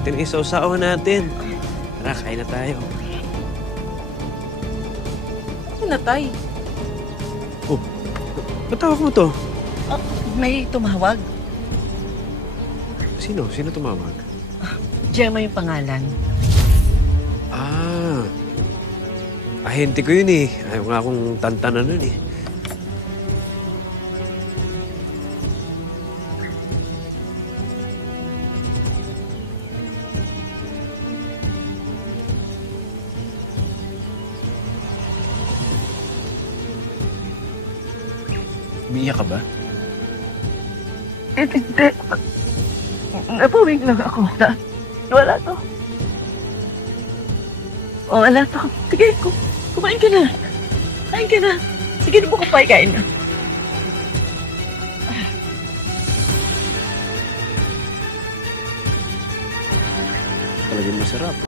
Ito na yung sausawan natin. Tara, kain na tayo. Ano na, Tay? Oh, ba't tawag mo to? May tumawag. Sino? Sino tumawag? Gemma yung pangalan. Ah, ahente ko yun eh. Ayaw nga akong tantanan nun eh. Umiiyak ka ba? Hindi. Napawing lang ako. Wala to. Wala to. Sige, kumain ka na. Kain ka na. Sige, na mo kapay, kain na. Talagang masarap.